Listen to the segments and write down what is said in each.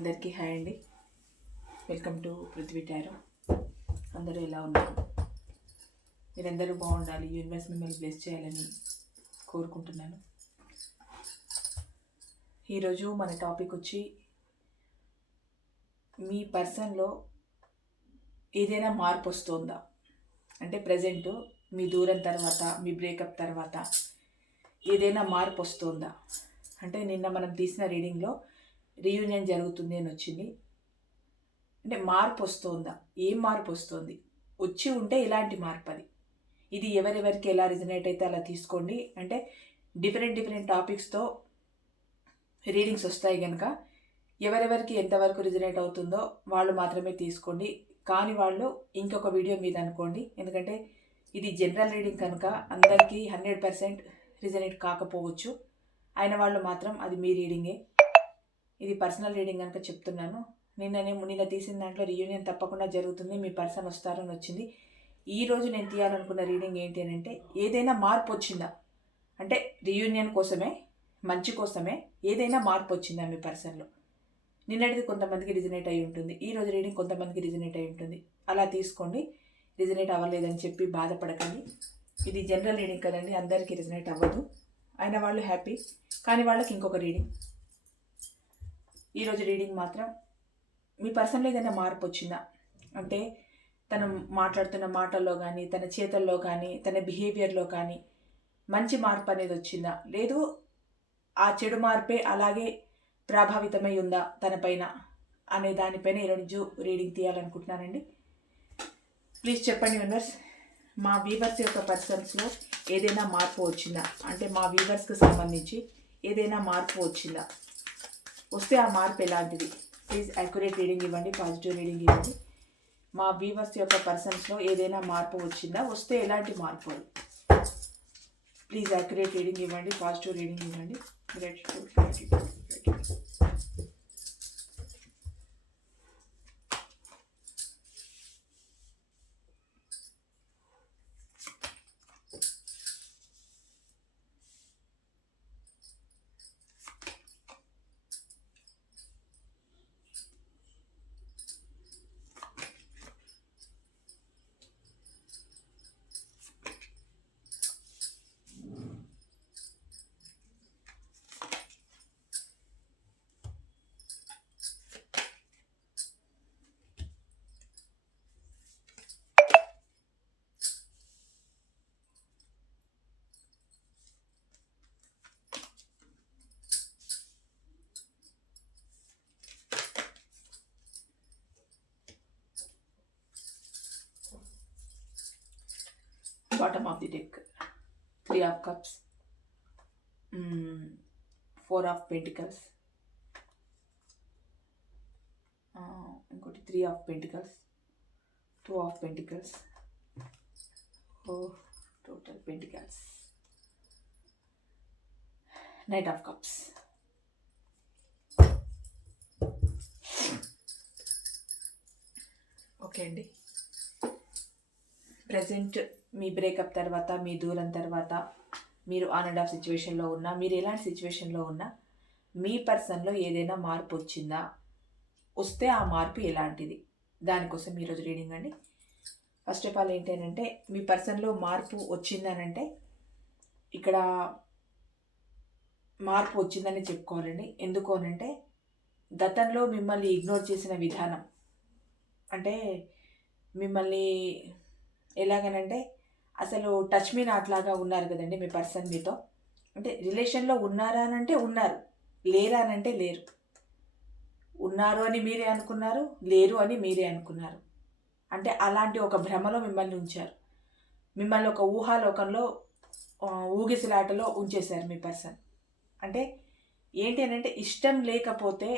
అందరికీ హాయ్ అండి. Welcome to Prithvi tarot. అందరూ ఎలా ఉన్నారు? మీరందరూ బాగుండాలి, యూనివర్స్ మిమ్మల్ని బ్లెస్ చేయాలని కోరుకుంటున్నాను. ఈరోజు మన టాపిక్ వచ్చి మీ పర్సన్లో ఏదైనా మార్పు వస్తుందా అంటే ప్రజెంట్ మీ దూరం తర్వాత, మీ బ్రేకప్ తర్వాత ఏదైనా మార్పు వస్తుందా అంటే నిన్న మనం తీసిన రీడింగ్లో రీయూనియన్ జరుగుతుంది అని వచ్చింది. అంటే మార్పు వస్తుందా, ఏం మార్పు వస్తుంది, వచ్చి ఉంటే ఇలాంటి మార్పు అది. ఇది ఎవరెవరికి ఎలా రిజనేట్ అయితే అలా తీసుకోండి. అంటే డిఫరెంట్ టాపిక్స్తో రీడింగ్స్ వస్తాయి కనుక ఎవరెవరికి ఎంతవరకు రిజనేట్ అవుతుందో వాళ్ళు మాత్రమే తీసుకోండి. కానీ వాళ్ళు ఇంకొక వీడియో మీద అనుకోండి. ఎందుకంటే ఇది జనరల్ రీడింగ్ కనుక అందరికీ 100% రిజనేట్ కాకపోవచ్చు. అయిన వాళ్ళు మాత్రం అది మీ రీడింగే. ఇది పర్సనల్ రీడింగ్ కనుక చెప్తున్నాను. నిన్న తీసిన దాంట్లో రీయూనియన్ తప్పకుండా జరుగుతుంది, మీ పర్సన్ వస్తారు అని వచ్చింది. ఈరోజు నేను తీయాలనుకున్న రీడింగ్ ఏంటి అని అంటే ఏదైనా మార్పు వచ్చిందా అంటే రీయూనియన్ కోసమే, మంచి కోసమే ఏదైనా మార్పు వచ్చిందా మీ పర్సన్లో. నిన్నటిది కొంతమందికి రిజనేట్ అయి ఉంటుంది, ఈరోజు రీడింగ్ కొంతమందికి రిజనేట్ అయి ఉంటుంది. అలా తీసుకోండి. రిజనేట్ అవ్వలేదని చెప్పి బాధపడకండి. ఇది జనరల్ రీడింగ్ కదండి, అందరికీ రిజనేట్ అవ్వదు. అయిన వాళ్ళు హ్యాపీ, కానీ వాళ్ళకి ఇంకొక రీడింగ్. ఈరోజు రీడింగ్ మాత్రం మీ పర్సన్లో ఏదైనా మార్పు వచ్చిందా అంటే తను మాట్లాడుతున్న మాటల్లో కానీ, తన చేతల్లో కానీ, తన బిహేవియర్లో కానీ మంచి మార్పు అనేది వచ్చిందా, లేదు ఆ చెడు మార్పే అలాగే ప్రభావితమై ఉందా తన పైన అనే దానిపైన ఈరోజు రీడింగ్ తీయాలనుకుంటున్నానండి. ప్లీజ్ చెప్పండి యూనివర్స్, మా వీవర్స్ యొక్క పర్సన్స్లో ఏదైనా మార్పు వచ్చిందా అంటే మా వీవర్స్కి సంబంధించి ఏదైనా మార్పు వచ్చిందా, వస్తే ఆ మార్పు ఎలాంటిది. ప్లీజ్ యాక్యురేట్ రీడింగ్ ఇవ్వండి, పాజిటివ్ రీడింగ్ ఇవ్వండి. మా వీవర్స్ యొక్క పర్సన్స్లో ఏదైనా మార్పు వచ్చిందా, వస్తే ఎలాంటి మార్పు అది. ప్లీజ్ యాక్యురేట్ రీడింగ్ ఇవ్వండి, పాజిటివ్ రీడింగ్ ఇవ్వండి. Gratitude. Bottom of the deck, 3 of cups, 4 of pentacles, ఇంకోటి 3 of pentacles, 2 of pentacles, total pentacles, Knight of cups. Okay అండి, ప్రజెంట్ మీ బ్రేకప్ తర్వాత, మీ దూరం తర్వాత, మీరు ఆన్ అండ్ ఆఫ్ సిచ్యువేషన్లో ఉన్నా, మీరు ఎలాంటి సిచ్యువేషన్లో ఉన్నా మీ పర్సన్లో ఏదైనా మార్పు వచ్చిందా, వస్తే ఆ మార్పు ఎలాంటిది, దానికోసం ఈరోజు రీడింగ్ అండి. ఫస్ట్ ఆఫ్ ఆల్ ఏంటంటే మీ పర్సన్లో మార్పు వచ్చిందనంటే ఇక్కడ మార్పు వచ్చిందని చెప్పుకోవాలండి. ఎందుకు అనంటే గతంలో మిమ్మల్ని ఇగ్నోర్ చేసిన విధానం, అంటే మిమ్మల్ని ఎలాగనంటే అసలు టచ్ మీ నాట్ లాగా ఉన్నారు కదండి మీ పర్సన్ మీతో. అంటే రిలేషన్లో ఉన్నారా అనంటే ఉన్నారు, లేరా అనంటే లేరు. ఉన్నారు అని మీరే అనుకున్నారు, లేరు అని మీరే అనుకున్నారు. అంటే అలాంటి ఒక భ్రమలో మిమ్మల్ని ఉంచారు, మిమ్మల్ని ఒక ఊహాలోకంలో ఊగిసలాటలో ఉంచేశారు మీ పర్సన్. అంటే ఏంటి అని అంటే ఇష్టం లేకపోతే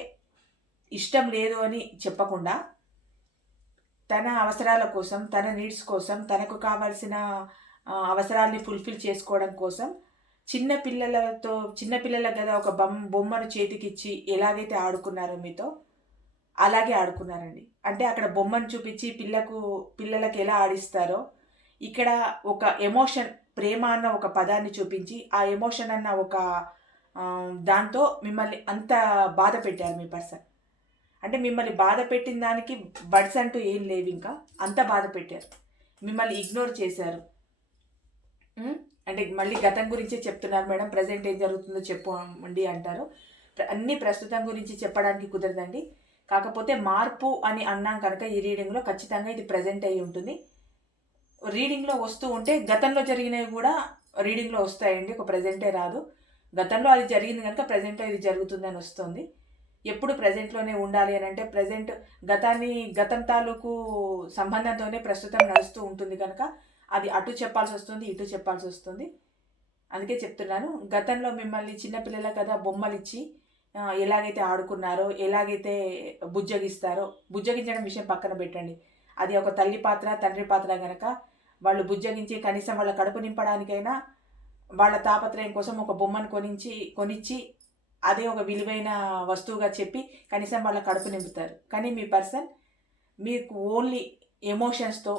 ఇష్టం లేదు అని చెప్పకుండా తన అవసరాల కోసం, తన నీడ్స్ కోసం, తనకు కావాల్సిన అవసరాల్ని ఫుల్ఫిల్ చేసుకోవడం కోసం చిన్నపిల్లలకు కదా ఒక బొమ్మను చేతికిచ్చి ఎలాగైతే ఆడుకున్నారో మీతో అలాగే ఆడుకున్నారండి. అంటే అక్కడ బొమ్మను చూపించి పిల్లలకు ఎలా ఆడిస్తారో ఇక్కడ ఒక ఎమోషన్, ప్రేమ అన్న ఒక పదాన్ని చూపించి ఆ ఎమోషన్ అన్న ఒక దాంతో మిమ్మల్ని అంత బాధ పెట్టారు మీ పర్సన్. అంటే మిమ్మల్ని బాధ పెట్టిన దానికి బడ్స్ అంటూ ఏం లేవు, ఇంకా అంత బాధ పెట్టారు, మిమ్మల్ని ఇగ్నోర్ చేశారు. అంటే మళ్ళీ గతం గురించే చెప్తున్నారు మేడం, ప్రజెంట్ ఏం జరుగుతుందో చెప్పండి అంటారు. అన్ని ప్రస్తుతం గురించి చెప్పడానికి కుదరదండి. కాకపోతే మార్పు అని అన్నాం కనుక ఈ రీడింగ్లో ఖచ్చితంగా ఇది ప్రజెంట్ అయి ఉంటుంది. రీడింగ్లో వస్తూ ఉంటే గతంలో జరిగినవి కూడా రీడింగ్లో వస్తాయండి, ఒక ప్రజెంటే రాదు. గతంలో అది జరిగింది కనుక ప్రజెంట్లో ఇది జరుగుతుందని వస్తుంది. ఎప్పుడు ప్రజెంట్లోనే ఉండాలి అని అంటే గతం తాలూకు సంబంధంతోనే ప్రస్తుతం నడుస్తూ ఉంటుంది కనుక అది అటు చెప్పాల్సి వస్తుంది, ఇటు చెప్పాల్సి వస్తుంది. అందుకే చెప్తున్నాను, గతంలో మిమ్మల్ని చిన్నపిల్లల కదా బొమ్మలు ఇచ్చి ఎలాగైతే ఆడుకున్నారో, ఎలాగైతే బుజ్జగిస్తారో, బుజ్జగించడం విషయం పక్కన పెట్టండి, అది ఒక తల్లి పాత్ర తండ్రి పాత్ర కనుక వాళ్ళు బుజ్జగించి కనీసం వాళ్ళ కడుపు నింపడానికైనా వాళ్ళ తాపత్రయం కోసం ఒక బొమ్మను కొనిచ్చి అదే ఒక విలువైన వస్తువుగా చెప్పి కనీసం వాళ్ళ కడుపు నింపుతారు. కానీ మీ పర్సన్ మీకు ఓన్లీ ఎమోషన్స్తో,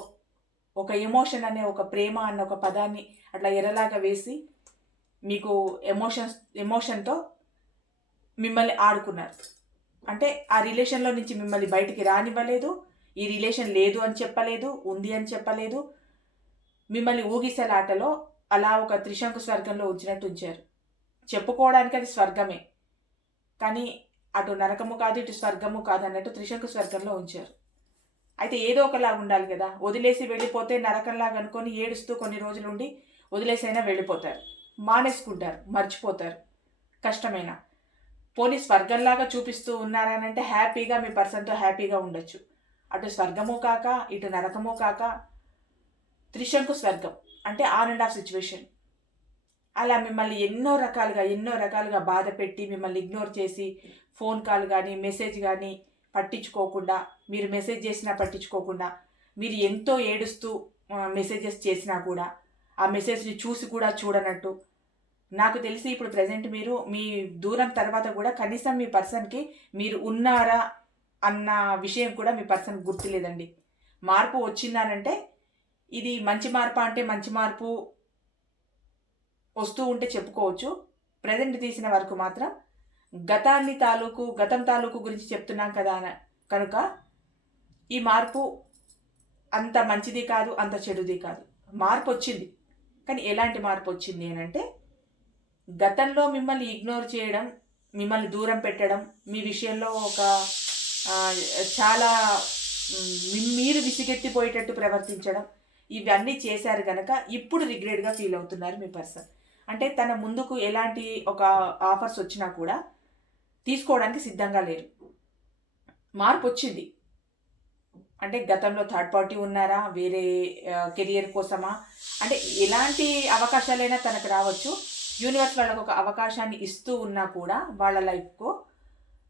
ఒక ఎమోషన్ అనే ఒక ప్రేమ అన్న ఒక పదాన్ని అట్లా ఎర్రలాగా వేసి మీకు ఎమోషన్తో మిమ్మల్ని ఆడుకున్నారు. అంటే ఆ రిలేషన్లో నుంచి మిమ్మల్ని బయటికి రానివ్వలేదు, ఈ రిలేషన్ లేదు అని చెప్పలేదు, ఉంది అని చెప్పలేదు. మిమ్మల్ని ఊగిసలాటలో అలా ఒక త్రిశంకు స్వర్గంలో ఉంచినట్టు ఉంచారు. చెప్పుకోవడానికి అది స్వర్గమే, కానీ అటు నరకము కాదు ఇటు స్వర్గము కాదు అన్నట్టు త్రిశంకు స్వర్గంలో ఉంచారు. అయితే ఏదో ఒకలాగా ఉండాలి కదా, వదిలేసి వెళ్ళిపోతే నరకంలాగా అనుకొని ఏడుస్తూ కొన్ని రోజులు ఉండి వదిలేసైనా వెళ్ళిపోతారు, మానేసుకుంటారు, మర్చిపోతారు. కష్టమైన పోనీ స్వర్గంలాగా చూపిస్తూ ఉన్నారనంటే హ్యాపీగా మీ పర్సన్తో హ్యాపీగా ఉండొచ్చు. అటు స్వర్గము కాక ఇటు నరకము కాక త్రిశంకు స్వర్గం అంటే ఆన్ అండ్ ఆఫ్ సిచ్యువేషన్. అలా మిమ్మల్ని ఎన్నో రకాలుగా బాధ పెట్టి మిమ్మల్ని ఇగ్నోర్ చేసి ఫోన్ కాల్ కానీ మెసేజ్ కానీ పట్టించుకోకుండా, మీరు మెసేజ్ చేసినా పట్టించుకోకుండా, మీరు ఎంతో ఏడుస్తూ మెసేజెస్ చేసినా కూడా ఆ మెసేజ్ని చూసి కూడా చూడనట్టు. నాకు తెలిసి ఇప్పుడు ప్రజెంట్ మీరు మీ దూరం తర్వాత కూడా కనీసం మీ పర్సన్కి మీరు ఉన్నారా అన్న విషయం కూడా మీ పర్సన్ గుర్తులేదండి. మార్పు వచ్చిందనంటే ఇది మంచి మార్పు అంటే మంచి మార్పు వస్తూ ఉంటే చెప్పుకోవచ్చు. ప్రజెంట్ తీసిన వరకు మాత్రం గతం తాలూకు గురించి చెప్తున్నాం కదా కనుక ఈ మార్పు అంత మంచిది కాదు, అంత చెడుది కాదు. మార్పు వచ్చింది, కానీ ఎలాంటి మార్పు వచ్చింది అని అంటే గతంలో మిమ్మల్ని ఇగ్నోర్ చేయడం, మిమ్మల్ని దూరం పెట్టడం, మీ విషయంలో ఒక చాలా మీరు విసిగెత్తిపోయేటట్టు ప్రవర్తించడం, ఇవన్నీ చేశారు కనుక ఇప్పుడు రిగ్రెట్గా ఫీల్ అవుతున్నారు మీ పర్సన్. అంటే తన ముందుకు ఎలాంటి ఒక ఆఫర్స్ వచ్చినా కూడా తీసుకోవడానికి సిద్ధంగా లేరు. మార్పు వచ్చింది అంటే గతంలో థర్డ్ పార్టీ ఉన్నారా, వేరే కెరియర్ కోసమా, అంటే ఎలాంటి అవకాశాలైనా తనకు రావచ్చు. యూనివర్స్ వాళ్ళకు ఒక అవకాశాన్ని ఇస్తూ ఉన్నా కూడా వాళ్ళ లైఫ్కు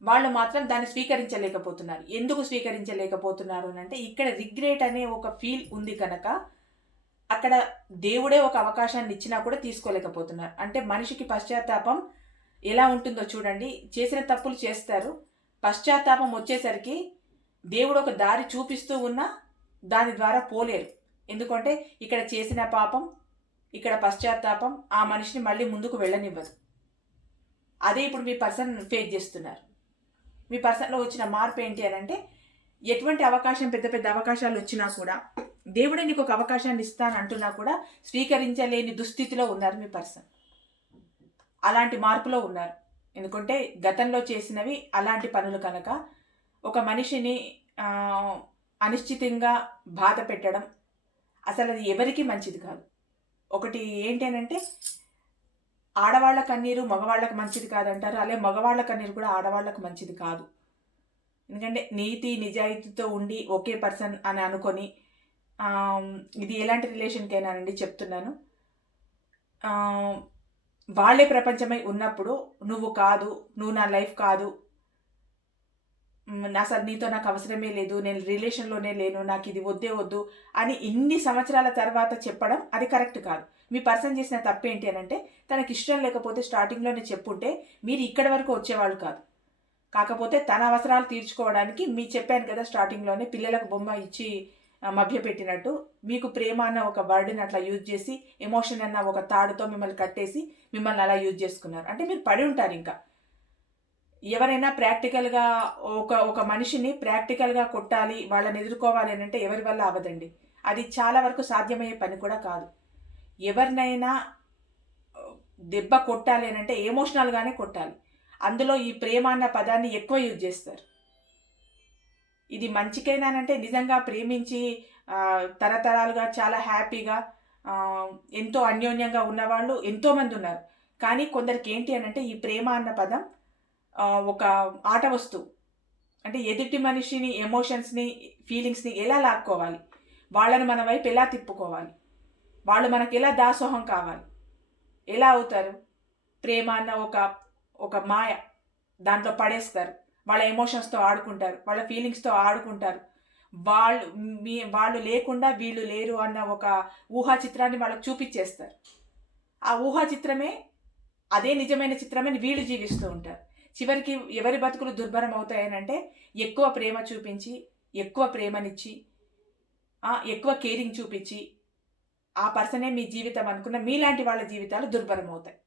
వాళ్ళు మాత్రం దాన్ని స్వీకరించలేకపోతున్నారు. ఎందుకు స్వీకరించలేకపోతున్నారు అని అంటే ఇక్కడ రిగ్రెట్ అనే ఒక ఫీల్ ఉంది కనుక అక్కడ దేవుడే ఒక అవకాశాన్ని ఇచ్చినా కూడా తీసుకోలేకపోతున్నారు. అంటే మనిషికి పశ్చాత్తాపం ఎలా ఉంటుందో చూడండి, చేసిన తప్పులు చేస్తారు, పశ్చాత్తాపం వచ్చేసరికి దేవుడు ఒక దారి చూపిస్తూ ఉన్నా దాని ద్వారా పోలేరు. ఎందుకంటే ఇక్కడ చేసిన పాపం, ఇక్కడ పశ్చాత్తాపం ఆ మనిషిని మళ్ళీ ముందుకు వెళ్ళనివ్వదు. అదే ఇప్పుడు మీ పర్సన్ ఫేస్ చేస్తున్నారు. మీ పర్సన్లో వచ్చిన మార్పు ఏంటి అని అంటే ఎటువంటి అవకాశం, పెద్ద పెద్ద అవకాశాలు వచ్చినా కూడా దేవుడే నీకు ఒక అవకాశాన్ని ఇస్తాను అంటున్నా కూడా స్వీకరించలేని దుస్థితిలో ఉన్నారు మీ పర్సన్. అలాంటి మార్పులో ఉన్నారు. ఎందుకంటే గతంలో చేసినవి అలాంటి పనులు కనుక ఒక మనిషిని అనిశ్చితంగా బాధ పెట్టడం అసలు అది ఎవరికీ మంచిది కాదు. ఒకటి ఏంటి అని అంటే ఆడవాళ్ళ కన్నీరు మగవాళ్ళకు మంచిది కాదంటారు, అలాగే మగవాళ్ళ కన్నీరు కూడా ఆడవాళ్ళకు మంచిది కాదు. ఎందుకంటే నీతి నిజాయితీతో ఉండి ఒకే పర్సన్ అని అనుకొని, ఇది ఎలాంటి రిలేషన్కైనానండి చెప్తున్నాను, వాళ్ళే ప్రపంచమై ఉన్నప్పుడు నువ్వు నా లైఫ్ కాదు, అసలు నీతో నాకు అవసరమే లేదు, నేను రిలేషన్లోనే లేను, నాకు ఇది వద్దు అని ఇన్ని సంవత్సరాల తర్వాత చెప్పడం అది కరెక్ట్ కాదు. మీ పర్సన్ చేసిన తప్పేంటి అని అంటే తనకి ఇష్టం లేకపోతే స్టార్టింగ్లోనే చెప్పుంటే మీరు ఇక్కడి వరకు వచ్చేవాళ్ళు కాదు. కాకపోతే తన అవసరాలు తీర్చుకోవడానికి చెప్పాను కదా స్టార్టింగ్లోనే, పిల్లలకు బొమ్మ ఇచ్చి మభ్యపెట్టినట్టు మీకు ప్రేమ అన్న ఒక వర్డ్ని అట్లా యూజ్ చేసి, ఎమోషన్ అన్న ఒక తాడుతో మిమ్మల్ని కట్టేసి మిమ్మల్ని అలా యూజ్ చేసుకున్నారు. అంటే మీరు పడి ఉంటారు. ఇంకా ఎవరైనా ప్రాక్టికల్గా ఒక మనిషిని ప్రాక్టికల్గా కొట్టాలి, వాళ్ళని ఎదుర్కోవాలి అని అంటే ఎవరి వల్ల అవ్వదండి. అది చాలా వరకు సాధ్యమయ్యే పని కూడా కాదు. ఎవరినైనా దెబ్బ కొట్టాలి అని అంటే ఎమోషనల్గానే కొట్టాలి. అందులో ఈ ప్రేమ అన్న పదాన్ని ఎక్కువ యూజ్ చేస్తారు. ఇది మంచికైనానంటే నిజంగా ప్రేమించి తరతరాలుగా చాలా హ్యాపీగా ఎంతో అన్యోన్యంగా ఉన్నవాళ్ళు ఎంతోమంది ఉన్నారు. కానీ కొందరికి ఏంటి అని అంటే ఈ ప్రేమ అన్న పదం ఒక ఆట వస్తువు. అంటే ఎదుటి మనిషిని ఎమోషన్స్ని, ఫీలింగ్స్ని ఎలా లాక్కోవాలి, వాళ్ళని మన వైపు ఎలా తిప్పుకోవాలి, వాళ్ళు మనకి ఎలా దాసోహం కావాలి, ఎలా అవుతారు? ప్రేమ అన్న ఒక మాయ, దాంట్లో పడేస్తారు. వాళ్ళ ఎమోషన్స్తో ఆడుకుంటారు, వాళ్ళ ఫీలింగ్స్తో ఆడుకుంటారు. వాళ్ళు లేకుండా వీళ్ళు లేరు అన్న ఒక ఊహా చిత్రాన్ని వాళ్ళకి చూపించేస్తారు. ఆ ఊహా చిత్రమే అదే నిజమైన చిత్రమని వీళ్ళు జీవిస్తూ ఉంటారు. చివరికి ఎవరి బతుకులు దుర్భరం అవుతాయనంటే ఎక్కువ ప్రేమ చూపించి, ఎక్కువ ప్రేమనిచ్చి, ఎక్కువ కేరింగ్ చూపించి ఆ పర్సనే మీ జీవితం అనుకున్న మీలాంటి వాళ్ళ జీవితాలు దుర్భరం అవుతాయి.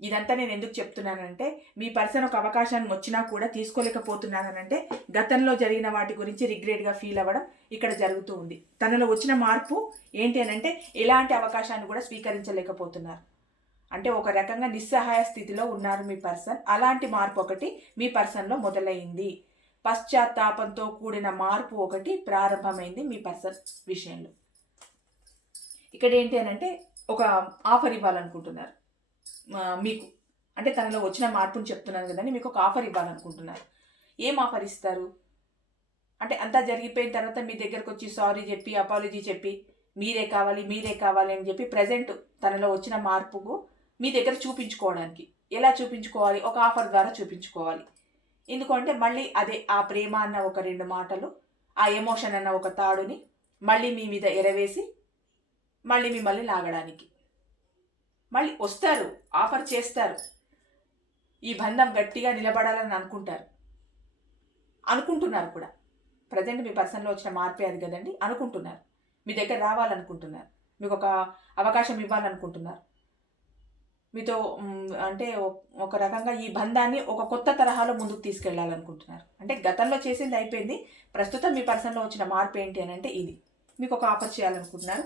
ఇదంతా నేను ఎందుకు చెప్తున్నానంటే మీ పర్సన్ ఒక అవకాశాన్ని వచ్చినా కూడా తీసుకోలేకపోతున్నానంటే గతంలో జరిగిన వాటి గురించి రిగ్రెట్గా ఫీల్ అవ్వడం ఇక్కడ జరుగుతూ ఉంది. తనలో వచ్చిన మార్పు ఏంటి అని అంటే ఎలాంటి అవకాశాన్ని కూడా స్వీకరించలేకపోతున్నారు. అంటే ఒక రకంగా నిస్సహాయ స్థితిలో ఉన్నారు మీ పర్సన్. అలాంటి మార్పు ఒకటి మీ పర్సన్లో మొదలైంది. పశ్చాత్తాపంతో కూడిన మార్పు ఒకటి ప్రారంభమైంది మీ పర్సన్ విషయంలో. ఇక్కడ ఏంటి అని అంటే ఒక ఆఫర్ ఇవ్వాలనుకుంటున్నారు మీకు. అంటే తనలో వచ్చిన మార్పుని చెప్తున్నాను కదండి, మీకు ఒక ఆఫర్ ఇవ్వాలనుకుంటున్నారు. ఏం ఆఫర్ ఇస్తారు అంటే అంతా జరిగిపోయిన తర్వాత మీ దగ్గరకు వచ్చి సారీ చెప్పి, అపాలజీ చెప్పి, మీరే కావాలి అని చెప్పి ప్రజెంట్ తనలో వచ్చిన మార్పుకు మీ దగ్గర చూపించుకోవడానికి. ఎలా చూపించుకోవాలి? ఒక ఆఫర్ ద్వారా చూపించుకోవాలి. ఎందుకంటే మళ్ళీ అదే ఆ ప్రేమ అన్న ఒక 2 మాటలు, ఆ ఎమోషన్ అన్న ఒక తాడుని మళ్ళీ మీ మీద ఎరవేసి మళ్ళీ మిమ్మల్ని లాగడానికి మళ్ళీ వస్తారు, ఆఫర్ చేస్తారు. ఈ బంధం గట్టిగా నిలబడాలని అనుకుంటున్నారు కూడా. ప్రజెంట్ మీ పర్సన్లో వచ్చిన మార్పే అది కదండి. అనుకుంటున్నారు, మీ దగ్గర రావాలనుకుంటున్నారు, మీకు ఒక అవకాశం ఇవ్వాలనుకుంటున్నారు. మీతో అంటే ఒక రకంగా ఈ బంధాన్ని ఒక కొత్త తరహాలో ముందుకు తీసుకెళ్లాలనుకుంటున్నారు. అంటే గతంలో చేసింది అయిపోయింది. ప్రస్తుతం మీ పర్సన్లో వచ్చిన మార్పు ఏంటి అని అంటే ఇది. మీకు ఒక ఆఫర్ చేయాలనుకుంటున్నారు.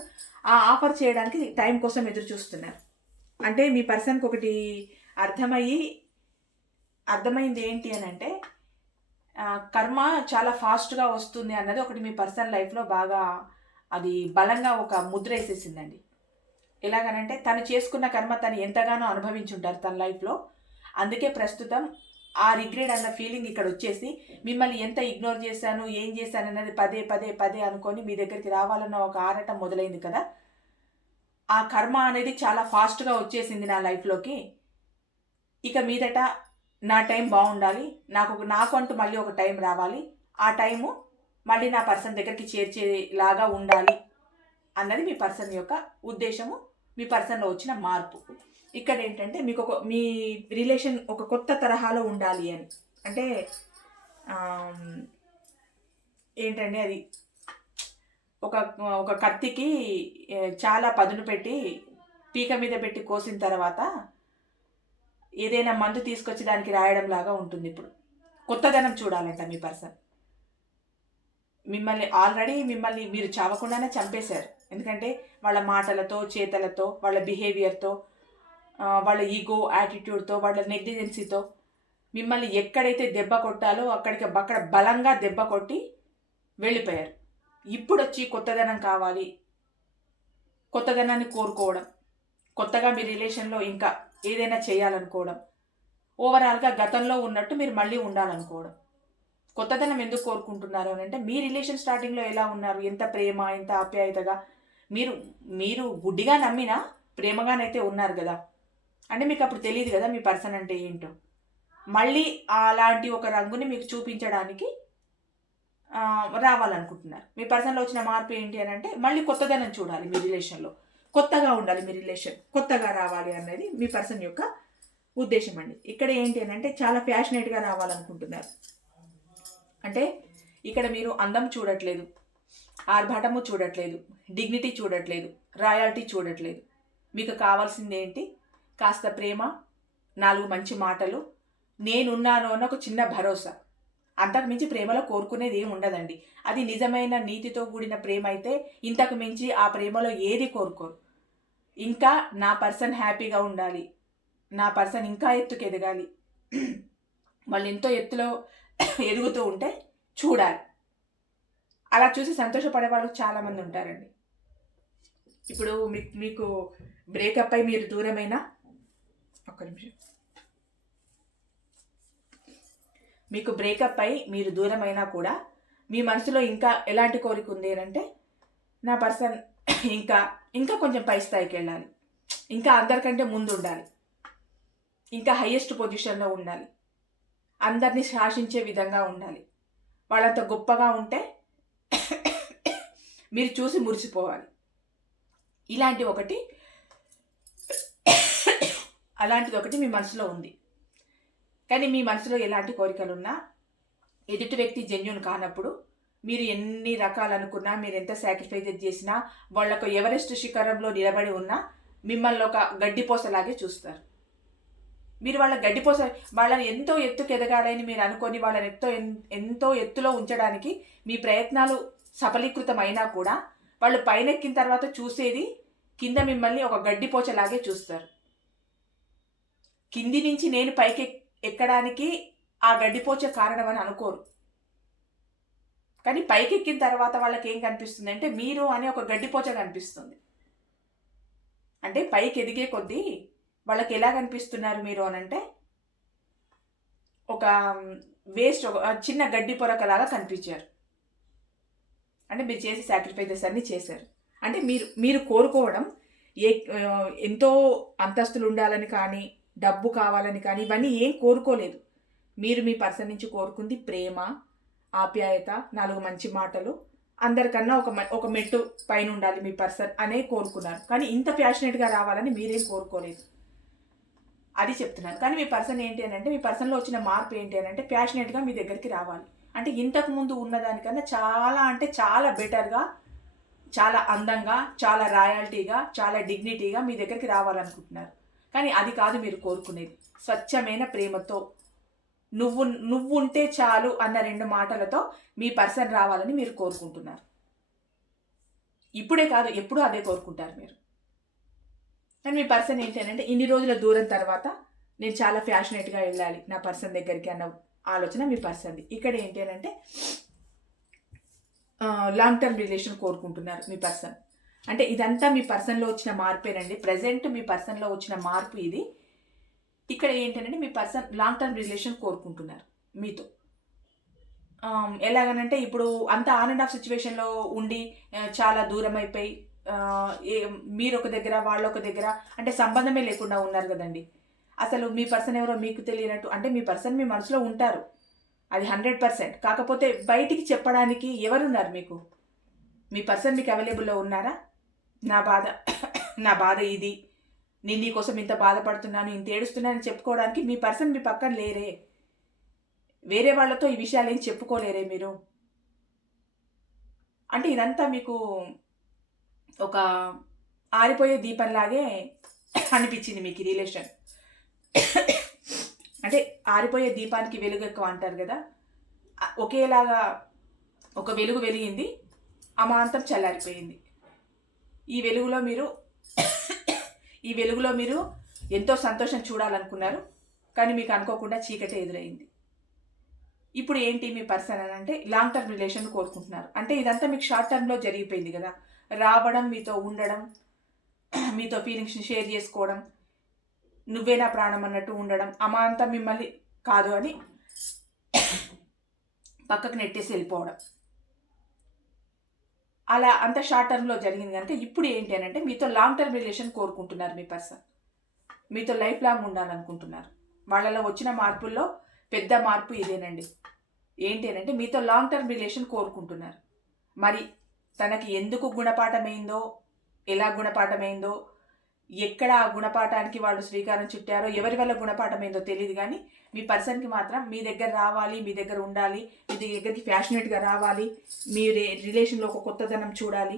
ఆ ఆఫర్ చేయడానికి టైం కోసం ఎదురు చూస్తున్నారు. అంటే మీ పర్సన్కి ఒకటి అర్థమైంది ఏంటి అని అంటే కర్మ చాలా ఫాస్ట్గా వస్తుంది అన్నది ఒకటి మీ పర్సనల్ లైఫ్లో బాగా అది బలంగా ఒక ముద్ర వేసేసిందండి. ఎలాగనంటే తను చేసుకున్న కర్మ తను ఎంతగానో అనుభవించుంటారు తన లైఫ్లో. అందుకే ప్రస్తుతం ఆ రిగ్రెట్ అన్న ఫీలింగ్ ఇక్కడ వచ్చేసి మిమ్మల్ని ఎంత ఇగ్నోర్ చేశాను, ఏం చేశాను అన్నది పదే అనుకొని మీ దగ్గరికి రావాలన్న ఒక ఆరాటం మొదలైంది కదా. ఆ కర్మ అనేది చాలా ఫాస్ట్గా వచ్చేసింది నా లైఫ్లోకి. ఇక మీదట నా టైం బాగుండాలి, నాకు అంటూ మళ్ళీ ఒక టైం రావాలి, ఆ టైము మళ్ళీ నా పర్సన్ దగ్గరికి చేర్చేలాగా ఉండాలి అన్నది మీ పర్సన్ యొక్క ఉద్దేశము, మీ పర్సన్లో వచ్చిన మార్పు. ఇక్కడ ఏంటంటే మీకు మీ రిలేషన్ ఒక కొత్త తరహాలో ఉండాలి అని. అంటే ఏంటంటే అది ఒక కత్తికి చాలా పదును పెట్టి పీక మీద పెట్టి కోసిన తర్వాత ఏదైనా మందు తీసుకొచ్చి దానికి రాయడం లాగా ఉంటుంది. ఇప్పుడు కొత్తదనం చూడాలంట మీ పర్సన్. మిమ్మల్ని మీరు చావకుండానే చంపేశారు. ఎందుకంటే వాళ్ళ మాటలతో, చేతలతో, వాళ్ళ బిహేవియర్తో, వాళ్ళ ఈగో యాటిట్యూడ్తో, వాళ్ళ నెగ్లిజెన్సీతో మిమ్మల్ని ఎక్కడైతే దెబ్బ కొట్టాలో అక్కడ బలంగా దెబ్బ కొట్టి వెళ్ళిపోయారు. ఇప్పుడు వచ్చి కొత్తదనం కావాలి, కొత్తదనాన్ని కోరుకోవడం, కొత్తగా మీ రిలేషన్లో ఇంకా ఏదైనా చేయాలనుకోవడం, ఓవరాల్గా గతంలో ఉన్నట్టు మీరు మళ్ళీ ఉండాలనుకోవడం. కొత్తదనం ఎందుకు కోరుకుంటున్నారు అని అంటే మీ రిలేషన్ స్టార్టింగ్లో ఎలా ఉన్నారు, ఎంత ప్రేమ, ఎంత ఆప్యాయతగా, మీరు గుడ్డిగా నమ్మినా ప్రేమగానైతే ఉన్నారు కదా. అంటే మీకు అప్పుడు తెలియదు కదా మీ పర్సన్ అంటే ఏంటో. మళ్ళీ అలాంటి ఒక రంగుని మీకు చూపించడానికి రావాలనుకుంటున్నారు. మీ పర్సన్లో వచ్చిన మార్పు ఏంటి అని అంటే మళ్ళీ కొత్తదనం చూడాలి మీ రిలేషన్లో, కొత్తగా ఉండాలి మీ రిలేషన్, కొత్తగా రావాలి అన్నది మీ పర్సన్ యొక్క ఉద్దేశం అండి. ఇక్కడ ఏంటి అని అంటే చాలా ప్యాషనేట్గా రావాలనుకుంటున్నారు. అంటే ఇక్కడ మీరు అందం చూడట్లేదు, ఆర్భాటము చూడట్లేదు, డిగ్నిటీ చూడట్లేదు, రాయాలిటీ చూడట్లేదు. మీకు కావాల్సింది ఏంటి? కాస్త ప్రేమ, 4 మంచి మాటలు, నేనున్నాను అన్న ఒక చిన్న భరోసా. అంతకు మించి ప్రేమలో కోరుకునేది ఏమి ఉండదండి. అది నిజమైన నీతితో కూడిన ప్రేమ అయితే ఇంతకు మించి ఆ ప్రేమలో ఏది కోరుకోరు. ఇంకా నా పర్సన్ హ్యాపీగా ఉండాలి, నా పర్సన్ ఇంకా ఎత్తుకు ఎదగాలి, వాళ్ళు ఎంతో ఎత్తులో ఎదుగుతూ ఉంటే చూడాలి. అలా చూసి సంతోషపడే వాళ్ళు చాలామంది ఉంటారండి. ఇప్పుడు మీకు బ్రేకప్ అయి మీరు దూరమైనా, ఒక్క నిమిషం, మీకు బ్రేకప్ అయి మీరు దూరమైనా కూడా మీ మనసులో ఇంకా ఎలాంటి కోరిక ఉంది అంటే, నా పర్సన్ ఇంకా ఇంకా కొంచెం పై స్థాయికి వెళ్ళాలి, ఇంకా అందరికంటే ముందు ఉండాలి, ఇంకా హయ్యెస్ట్ పొజిషన్లో ఉండాలి, అందరినీ శాసించే విధంగా ఉండాలి, వాళ్ళంత గొప్పగా ఉంటే మీరు చూసి మురిసిపోవాలి. అలాంటిది ఒకటి మీ మనసులో ఉంది. కానీ మీ మనసులో ఎలాంటి కోరికలున్నా ఎదుటి వ్యక్తి జెన్యూన్ కానప్పుడు మీరు ఎన్ని రకాలు అనుకున్నా, మీరు ఎంత సాక్రిఫైజెస్ చేసినా, వాళ్ళకు ఎవరెస్ట్ శిఖరంలో నిలబడి ఉన్నా మిమ్మల్ని ఒక గడ్డిపోసలాగే చూస్తారు. మీరు వాళ్ళని ఎంతో ఎత్తుకు ఎదగాలని మీరు అనుకొని వాళ్ళని ఎంతో ఎత్తులో ఉంచడానికి మీ ప్రయత్నాలు సఫలీకృతం అయినా కూడా వాళ్ళు పైనెక్కిన తర్వాత చూసేది కింద మిమ్మల్ని ఒక గడ్డిపోచలాగే చూస్తారు. కింది నుంచి నేను పైకి ఎక్కడానికి ఆ గడ్డిపోచే కారణం అని అనుకోరు. కానీ పైకెక్కిన తర్వాత వాళ్ళకి ఏం కనిపిస్తుంది అంటే మీరు అనే ఒక గడ్డిపోచ కనిపిస్తుంది. అంటే పైకి ఎదిగే కొద్దీ వాళ్ళకి ఎలా కనిపిస్తున్నారు మీరు అనంటే ఒక వేస్ట్, ఒక చిన్న గడ్డి పొరకలాగా కనిపించారు. అంటే మీరు చేసే సాక్రిఫైజెస్ అన్నీ చేశారు. అంటే మీరు కోరుకోవడం ఎంతో అంతస్తులు ఉండాలని కానీ, డబ్బు కావాలని కానీ ఇవన్నీ ఏం కోరుకోలేదు. మీరు మీ పర్సన్ నుంచి కోరుకుంది ప్రేమ, ఆప్యాయత, 4 మంచి మాటలు, అందరికన్నా ఒక మెట్టు పైన ఉండాలి మీ పర్సన్ అనే కోరుకున్నారు. కానీ ఇంత ప్యాషనెట్గా రావాలని మీరేం కోరుకోలేదు, అది చెప్తున్నారు. కానీ మీ పర్సన్ ఏంటి అని అంటే, మీ పర్సన్లో వచ్చిన మార్పు ఏంటి అని అంటే ప్యాషనెట్గా మీ దగ్గరికి రావాలి. అంటే ఇంతకు ముందు ఉన్నదానికన్నా చాలా అంటే చాలా బెటర్గా, చాలా అందంగా, చాలా రాయల్టీగా, చాలా డిగ్నిటీగా మీ దగ్గరికి రావాలనుకుంటున్నారు. కానీ అది కాదు మీరు కోరుకునేది. స్వచ్ఛమైన ప్రేమతో, నువ్వు ఉంటే చాలు అన్న 2 మాటలతో మీ పర్సన్ రావాలని మీరు కోరుకుంటున్నారు. ఇప్పుడే కాదు, ఎప్పుడూ అదే కోరుకుంటారు మీరు. కానీ మీ పర్సన్ ఏంటి అని అంటే, ఇన్ని రోజుల దూరం తర్వాత నేను చాలా ఫ్యాషనేట్గా వెళ్ళాలి నా పర్సన్ దగ్గరికి అన్న ఆలోచన మీ పర్సన్ది. ఇక్కడ ఏంటి అని అంటే లాంగ్ టర్మ్ రిలేషన్ కోరుకుంటున్నారు మీ పర్సన్. అంటే ఇదంతా మీ పర్సన్లో వచ్చిన మార్పేనండి. ప్రజెంట్ మీ పర్సన్లో వచ్చిన మార్పు ఇది. ఇక్కడ ఏంటంటే మీ పర్సన్ లాంగ్ టర్మ్ రిలేషన్ కోరుకుంటున్నారు మీతో. ఎలాగనంటే ఇప్పుడు అంత ఆన్ అండ్ ఆఫ్ సిచ్యువేషన్లో ఉండి చాలా దూరం అయిపోయి మీరు ఒక దగ్గర వాళ్ళు ఒక దగ్గర అంటే సంబంధమే లేకుండా ఉన్నారు కదండి. అసలు మీ పర్సన్ ఎవరో మీకు తెలియనట్టు, అంటే మీ పర్సన్ మీ మనసులో ఉంటారు, అది 100%. కాకపోతే బయటికి చెప్పడానికి ఎవరున్నారు మీకు? మీ పర్సన్ మీకు అవైలబుల్లో ఉన్నారా? నా బాధ ఇది, నేను నీకోసం ఇంత బాధపడుతున్నాను, ఇంత ఏడుస్తున్నాను చెప్పుకోవడానికి మీ పర్సన్ మీ పక్కన లేరే. వేరే వాళ్ళతో ఈ విషయాలు ఏం చెప్పుకోలేరే మీరు. అంటే ఇదంతా మీకు ఒక ఆరిపోయే దీపంలాగే అనిపించింది మీకు ఈ రిలేషన్. అంటే ఆరిపోయే దీపానికి వెలుగు ఎక్కువ అంటారు కదా, ఒకేలాగా ఒక వెలుగు వెలిగింది, అమాంతం చల్లారిపోయింది. ఈ వెలుగులో మీరు ఎంతో సంతోషం చూడాలనుకున్నారు, కానీ మీకు అనుకోకుండా చీకటే ఎదురైంది. ఇప్పుడు ఏంటి మీ పర్సన్ అని అంటే లాంగ్ టర్మ్ రిలేషన్ కోరుకుంటున్నారు. అంటే ఇదంతా మీకు షార్ట్ టర్మ్లో జరిగిపోయింది కదా, రావడం, మీతో ఉండడం, మీతో ఫీలింగ్స్ని షేర్ చేసుకోవడం, నువ్వే నా ప్రాణం అన్నట్టు ఉండడం, అమాంతం మిమ్మల్ని కాదు అని పక్కకు నెట్టేసి వెళ్ళిపోవడం, అలా అంత షార్ట్ టర్మ్లో జరిగింది కనుక ఇప్పుడు ఏంటి అని అంటే మీతో లాంగ్ టర్మ్ రిలేషన్ కోరుకుంటున్నారు మీ పర్సన్. మీతో లైఫ్ లాంగ్ ఉండాలనుకుంటున్నారు. వాళ్ళలో వచ్చిన మార్పుల్లో పెద్ద మార్పు ఇదేనండి. ఏంటి అని అంటే మీతో లాంగ్ టర్మ్ రిలేషన్ కోరుకుంటున్నారు. మరి తనకి ఎందుకు గుణపాఠమైందో, ఎలా గుణపాఠమైందో, ఎక్కడ ఆ గుణపాఠానికి వాళ్ళు శ్రీకారం చుట్టారో, ఎవరి వల్ల గుణపాఠమైందో తెలియదు, కానీ మీ పర్సన్కి మాత్రం మీ దగ్గర రావాలి, మీ దగ్గర ఉండాలి, మీ దగ్గరికి ఫ్యాషనేట్గా రావాలి, మీ రిలేషన్లో ఒక కొత్తదనం చూడాలి,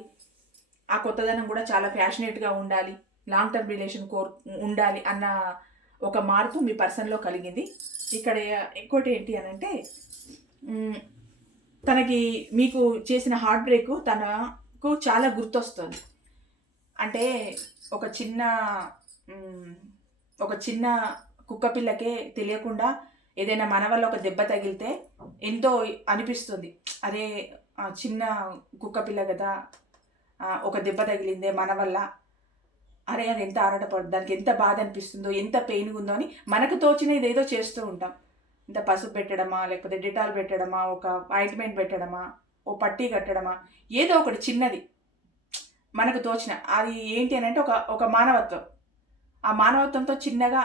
ఆ కొత్తదనం కూడా చాలా ఫ్యాషనేట్గా ఉండాలి, లాంగ్ టర్మ్ రిలేషన్ ఉండాలి అన్న ఒక మార్పు మీ పర్సన్లో కలిగింది. ఇక్కడ ఇంకోటి ఏంటి అని అంటే తనకి మీకు చేసిన హార్ట్ బ్రేక్ తనకు చాలా గుర్తొస్తుంది. అంటే ఒక చిన్న కుక్క పిల్లకే తెలియకుండా ఏదైనా మన వల్ల ఒక దెబ్బ తగిలితే ఎంతో అనిపిస్తుంది. అదే చిన్న కుక్క పిల్ల కదా, ఒక దెబ్బ తగిలిందే మన వల్ల, అరే అది ఎంత ఆరాటపడుతుంది, దానికి ఎంత బాధ అనిపిస్తుందో, ఎంత పెయిన్గా ఉందో అని మనకు తోచిన ఇదేదో చేస్తూ ఉంటాం. ఇంత పసుపు పెట్టడమా, లేకపోతే డిటాల్ పెట్టడమా, ఒక ఆయింట్మెంట్ పెట్టడమా, ఓ పట్టీ కట్టడమా, ఏదో ఒకటి చిన్నది మనకు తోచిన. అది ఏంటి అని అంటే ఒక మానవత్వం. ఆ మానవత్వంతో చిన్నగా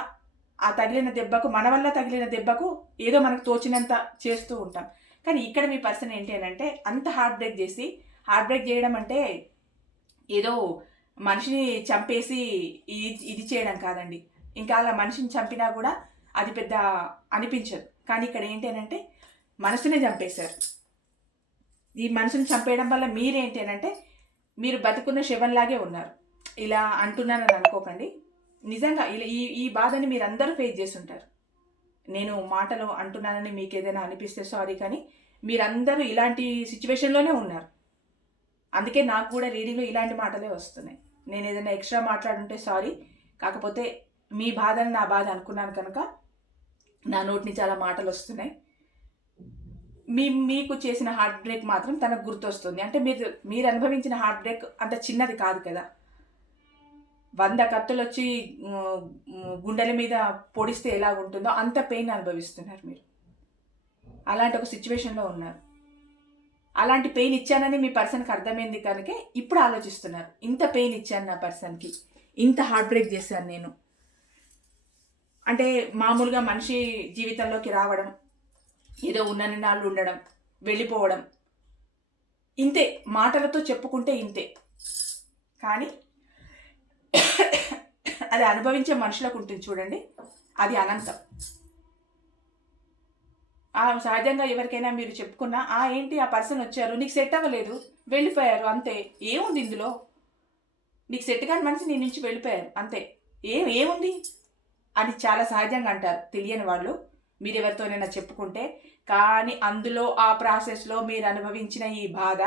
ఆ తగిలిన దెబ్బకు, మన వల్ల తగిలిన దెబ్బకు ఏదో మనకు తోచినంత చేస్తూ ఉంటాం. కానీ ఇక్కడ మీ పర్సన్ ఏంటి అని అంటే అంత హార్ట్ బ్రేక్ చేయడం అంటే ఏదో మనిషిని చంపేసి ఇది చేయడం కాదండి. ఇంకా అలా మనిషిని చంపినా కూడా అది పెద్ద అనిపించదు. కానీ ఇక్కడ ఏంటి అని అంటే మనసునే చంపేశారు. ఈ మనసుని చంపేయడం వల్ల మీరేంటి అని అంటే మీరు బతుకున్న శవంలాగే ఉన్నారు. ఇలా అంటున్నానని అనుకోకండి. నిజంగా ఇలా ఈ బాధని మీరు అందరూ ఫేస్ చేసి ఉంటారు. నేను మాటలు అంటున్నానని మీకు ఏదైనా అనిపిస్తే సారీ, కానీ మీరందరూ ఇలాంటి సిచ్యువేషన్లోనే ఉన్నారు. అందుకే నాకు కూడా రీడింగ్లో ఇలాంటి మాటలే వస్తున్నాయి. నేను ఏదైనా ఎక్స్ట్రా మాట్లాడుంటే సారీ. కాకపోతే మీ బాధని నా బాధ అనుకున్నాను కనుక నా నోటి నుంచి అలా మాటలు వస్తున్నాయి. మీకు చేసిన హార్ట్ బ్రేక్ మాత్రం తనకు గుర్తొస్తుంది. అంటే మీరు అనుభవించిన హార్ట్ బ్రేక్ అంత చిన్నది కాదు కదా. 100 కత్తులు వచ్చి గుండెల మీద పొడిస్తే ఎలా ఉంటుందో అంత పెయిన్ అనుభవిస్తున్నారు మీరు. అలాంటి ఒక సిచ్యువేషన్లో ఉన్నారు. అలాంటి పెయిన్ ఇచ్చానని మీ పర్సన్కి అర్థమైంది కనుక ఇప్పుడు ఆలోచిస్తున్నారు. ఇంత పెయిన్ ఇచ్చాను నా పర్సన్కి, ఇంత హార్ట్ బ్రేక్ చేశాను నేను. అంటే మామూలుగా మనిషి జీవితంలోకి రావడం, ఏదో ఉన్నన్ని నాళ్ళు ఉండడం, వెళ్ళిపోవడం, ఇంతే. మాటలతో చెప్పుకుంటే ఇంతే. కానీ అది అనుభవించే మనుషులకు ఉంటుంది చూడండి, అది అనంతం. సహజంగా ఎవరికైనా మీరు చెప్పుకున్నా ఏంటి ఆ పర్సన్ వచ్చారు, నీకు సెట్ అవ్వలేదు, వెళ్ళిపోయారు, అంతే. ఏముంది ఇందులో? నీకు సెట్ కాని మనిషి నీ నుంచి వెళ్ళిపోయారు, అంతే. ఏముంది అని చాలా సహజంగా అంటారు తెలియని వాళ్ళు, మీరు ఎవరితోనైనా చెప్పుకుంటే. కానీ అందులో ఆ ప్రాసెస్లో మీరు అనుభవించిన ఈ బాధ,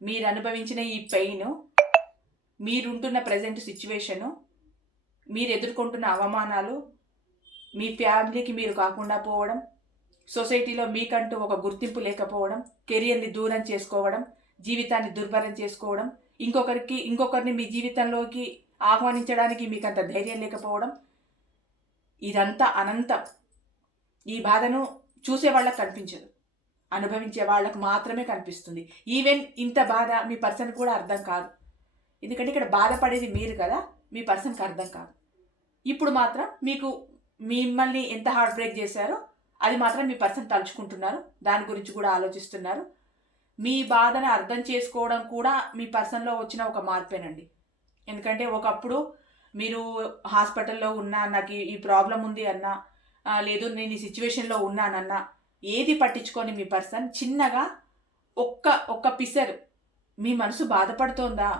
మీరు అనుభవించిన ఈ పెయిన్, మీరుంటున్న ప్రజెంట్ సిచ్యువేషను, మీరు ఎదుర్కొంటున్న అవమానాలు, మీ ఫ్యామిలీకి మీరు కాకుండా పోవడం, సొసైటీలో మీకంటూ ఒక గుర్తింపు లేకపోవడం, కెరియర్ని దూరం చేసుకోవడం, జీవితాన్ని దుర్భరం చేసుకోవడం, ఇంకొకరిని మీ జీవితంలోకి ఆహ్వానించడానికి మీకంత ధైర్యం లేకపోవడం, ఇదంతా అనంతం. ఈ బాధను చూసే వాళ్ళకి కనిపించదు, అనుభవించే వాళ్ళకు మాత్రమే కనిపిస్తుంది. ఈవెన్ ఇంత బాధ మీ పర్సన్ కూడా అర్థం కాదు. ఎందుకంటే ఇక్కడ బాధపడేది మీరు కదా, మీ పర్సన్కి అర్థం కాదు. ఇప్పుడు మాత్రం మిమ్మల్ని ఎంత హార్ట్ బ్రేక్ చేశారో అది మాత్రం మీ పర్సన్ తలుచుకుంటున్నారు, దాని గురించి కూడా ఆలోచిస్తున్నారు. మీ బాధను అర్థం చేసుకోవడం కూడా మీ పర్సన్లో వచ్చిన ఒక మార్పేనండి. ఎందుకంటే ఒకప్పుడు మీరు హాస్పిటల్లో ఉన్నా, నాకు ఈ ప్రాబ్లం ఉంది అన్నా, లేదు నేను ఈ సిచ్యువేషన్లో ఉన్నానన్నా, ఏది పట్టించుకొని మీ పర్సన్ చిన్నగా ఒక్క పిసరు మీ మనసు బాధపడుతోందా,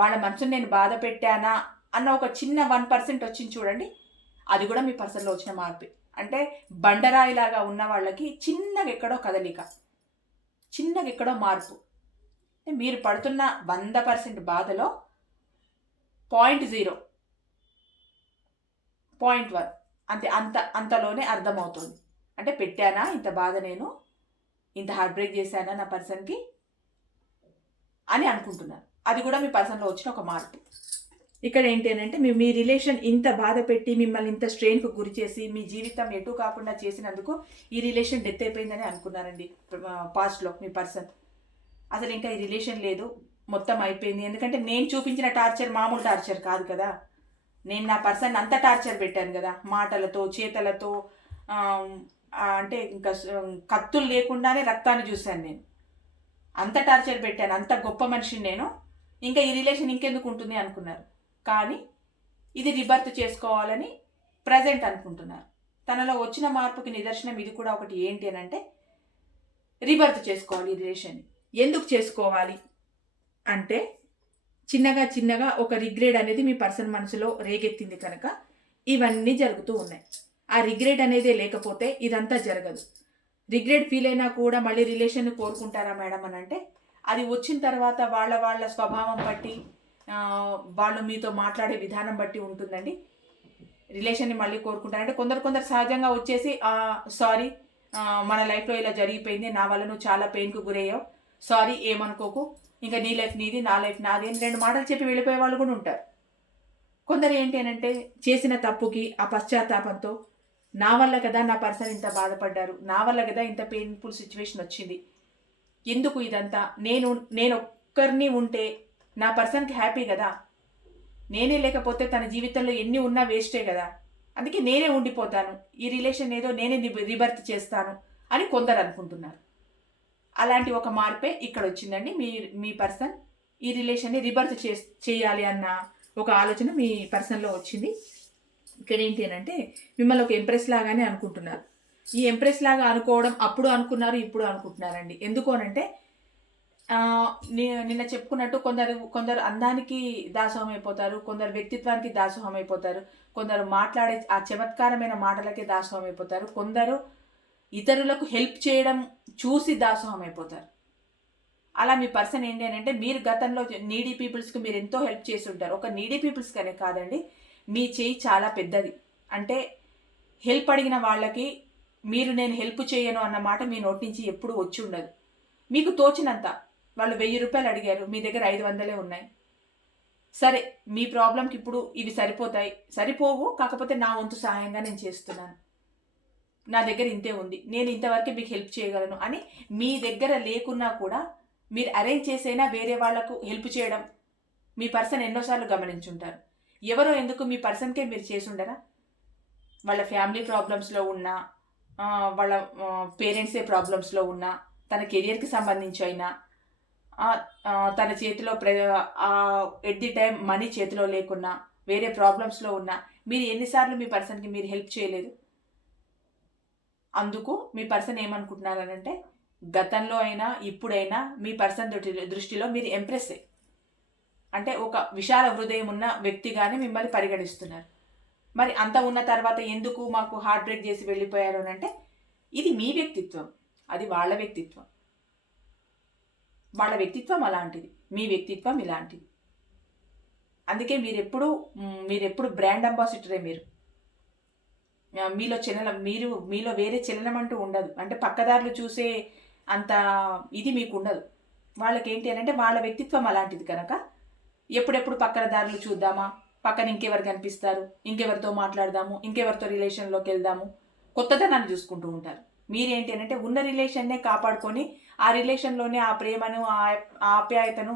వాళ్ళ మనసుని నేను బాధ పెట్టానా అన్న ఒక చిన్న 1% వచ్చింది చూడండి, అది కూడా మీ పర్సన్లో వచ్చిన మార్పే. అంటే బండరాయిలాగా ఉన్న వాళ్ళకి చిన్నగా ఎక్కడో కదలిక, చిన్నగా ఎక్కడో మార్పు. మీరు పడుతున్న 100% బాధలో 0.0, 0.1 అంతలోనే అర్థమవుతుంది. అంటే పెట్టానా ఇంత బాధ, నేను ఇంత హార్ట్ బ్రేక్ చేశానా నా పర్సన్కి అని అనుకుంటున్నారు. అది కూడా మీ పర్సన్లో వచ్చిన ఒక మార్పు. ఇక్కడ ఏంటి అని అంటే మీ రిలేషన్ ఇంత బాధ పెట్టి మిమ్మల్ని ఇంత స్ట్రెయిన్కు గురి చేసి మీ జీవితం ఎటు కాకుండా చేసినందుకు ఈ రిలేషన్ డెత్ అయిపోయిందని అనుకున్నారండి పాస్ట్లో మీ పర్సన్. అసలు ఇంకా ఈ రిలేషన్ లేదు, మొత్తం అయిపోయింది. ఎందుకంటే నేను చూపించిన టార్చర్ మామూలు టార్చర్ కాదు కదా. నేను నా పర్సన్ అంత టార్చర్ పెట్టాను కదా, మాటలతో, చేతలతో, అంటే ఇంకా కత్తులు లేకుండానే రక్తాన్ని చూశాను నేను. అంత టార్చర్ పెట్టాను, అంత గొప్ప మనిషిని నేను. ఇంకా ఈ రిలేషన్ ఇంకెందుకు ఉంటుంది అనుకున్నారు. కానీ ఇది రిబర్త్ చేసుకోవాలని ప్రజెంట్ అనుకుంటున్నారు. తనలో వచ్చిన మార్పుకి నిదర్శనం ఇది కూడా ఒకటి. ఏంటి అని అంటే రిబర్త్ చేసుకోవాలి ఈ రిలేషన్ని. ఎందుకు చేసుకోవాలి అంటే చిన్నగా ఒక రిగ్రెడ్ అనేది మీ పర్సన్ మనసులో రేగెత్తింది కనుక ఇవన్నీ జరుగుతూ ఉన్నాయి. ఆ రిగ్రెట్ అనేది లేకపోతే ఇదంతా జరగదు. రిగ్రెట్ ఫీల్ అయినా కూడా మళ్ళీ రిలేషన్ కోరుకుంటారా మేడం అని అంటే, అది వచ్చిన తర్వాత వాళ్ళ వాళ్ళ స్వభావం బట్టి వాళ్ళు మీతో మాట్లాడే విధానం బట్టి ఉంటుందండి. రిలేషన్ని మళ్ళీ కోరుకుంటారంటే కొందరు సహజంగా వచ్చేసి సారీ, మన లైఫ్లో ఇలా జరిగిపోయింది, నా వల్ల నువ్వు చాలా పెయిన్కు గురయ్యావు, సారీ ఏమనుకోకు, ఇంకా నీ లైఫ్ నీది నా లైఫ్ నాది అని 2 మాటలు చెప్పి వెళ్ళిపోయే వాళ్ళు కూడా ఉంటారు. కొందరు ఏంటి అని అంటే చేసిన తప్పుకి ఆ పశ్చాత్తాపంతో నా వల్ల కదా నా పర్సన్ ఇంత బాధపడ్డారు, నా వల్ల కదా ఇంత పెయిన్ఫుల్ సిచ్యువేషన్ వచ్చింది, ఎందుకు ఇదంతా, నేను ఒక్కరిని ఉంటే నా పర్సన్కి హ్యాపీ కదా, నేనే లేకపోతే తన జీవితంలో ఎన్ని ఉన్నా వేస్టే కదా, అందుకే నేనే ఉండిపోతాను, ఈ రిలేషన్ ఏదో నేనే రిబర్త్ చేస్తాను అని కొందరు అనుకుంటున్నారు. అలాంటి ఒక మార్పే ఇక్కడ వచ్చిందండి. మీ పర్సన్ ఈ రిలేషన్ని రిబర్త్ చేయాలి అన్న ఒక ఆలోచన మీ పర్సన్లో వచ్చింది. ఇక్కడ ఏంటి అని అంటే మిమ్మల్ని ఒక ఎంప్రెస్ లాగానే అనుకుంటున్నారు. ఈ ఎంప్రెస్ లాగా అనుకోవడం అప్పుడు అనుకున్నారు, ఇప్పుడు అనుకుంటున్నారండి. ఎందుకు అనంటే నిన్న చెప్పుకున్నట్టు కొందరు అందానికి దాసోహం అయిపోతారు, కొందరు వ్యక్తిత్వానికి దాసోహం అయిపోతారు, కొందరు మాట్లాడే ఆ చమత్కారమైన మాటలకే దాసోహం అయిపోతారు, కొందరు ఇతరులకు హెల్ప్ చేయడం చూసి దాసోహం అయిపోతారు. అలా మీ పర్సన్ ఏంటి అని అంటే మీరు గతంలో నీడీ పీపుల్స్కి మీరు ఎంతో హెల్ప్ చేసి ఉంటారు. ఒక నీడీ పీపుల్స్ కనే కాదండి, మీ చేయి చాలా పెద్దది. అంటే హెల్ప్ అడిగిన వాళ్ళకి నేను హెల్ప్ చేయను అన్న మాట మీ నోటి నుంచి ఎప్పుడు వచ్చి ఉండదు. మీకు తోచినంత వాళ్ళు 1000 రూపాయలు అడిగారు, మీ దగ్గర 500 ఉన్నాయి. సరే, మీ ప్రాబ్లంకి ఇప్పుడు ఇవి సరిపోవు, కాకపోతే నా వంతు సహాయంగా నేను చేస్తున్నాను, నా దగ్గర ఇంతే ఉంది, నేను ఇంతవరకు మీకు హెల్ప్ చేయగలను అని మీ దగ్గర లేకున్నా కూడా మీరు అరేంజ్ చేసైనా వేరే వాళ్లకు హెల్ప్ చేయడం మీ పర్సన్ ఎన్నోసార్లు గమనించుంటారు. ఎవరో ఎందుకు మీ పర్సన్కే మీరు చేసుండరా? వాళ్ళ ఫ్యామిలీ ప్రాబ్లమ్స్లో ఉన్నా, వాళ్ళ పేరెంట్సే ప్రాబ్లమ్స్లో ఉన్నా, తన కెరియర్కి సంబంధించి అయినా, తన చేతిలో ఎట్ ది టైం మనీ చేతిలో లేకున్నా, వేరే ప్రాబ్లమ్స్లో ఉన్నా మీరు ఎన్నిసార్లు మీ పర్సన్కి మీరు హెల్ప్ చేయలేదు? అందుకు మీ పర్సన్ ఏమనుకుంటున్నారనంటే గతంలో అయినా ఇప్పుడైనా మీ పర్సన్ దృష్టిలో మీరు ఎంప్రెస్ అంటే ఒక విశాల హృదయం ఉన్న వ్యక్తిగానే మిమ్మల్ని పరిగణిస్తున్నారు. మరి అంత ఉన్న తర్వాత ఎందుకు మాకు హార్ట్ బ్రేక్ చేసి వెళ్ళిపోయారు అని అంటే ఇది మీ వ్యక్తిత్వం, అది వాళ్ళ వ్యక్తిత్వం. వాళ్ళ వ్యక్తిత్వం అలాంటిది, మీ వ్యక్తిత్వం ఇలాంటిది. అందుకే మీరెప్పుడు బ్రాండ్ అంబాసిడరే. మీలో వేరే చలనం అంటూ ఉండదు. అంటే పక్కదారులు చూసే అంత ఇది మీకు ఉండదు. వాళ్ళకి ఏంటి అని అంటే వాళ్ళ వ్యక్తిత్వం అలాంటిది కనుక ఎప్పుడెప్పుడు పక్కన దారులు చూద్దామా, పక్కన ఇంకెవరు కనిపిస్తారు, ఇంకెవరితో మాట్లాడదాము, ఇంకెవరితో రిలేషన్లోకి వెళ్దాము, కొత్తదనాన్ని చూసుకుంటూ ఉంటారు. మీరేంటి అని అంటే ఉన్న రిలేషన్నే కాపాడుకొని ఆ రిలేషన్లోనే ఆ ప్రేమను ఆ ఆప్యాయతను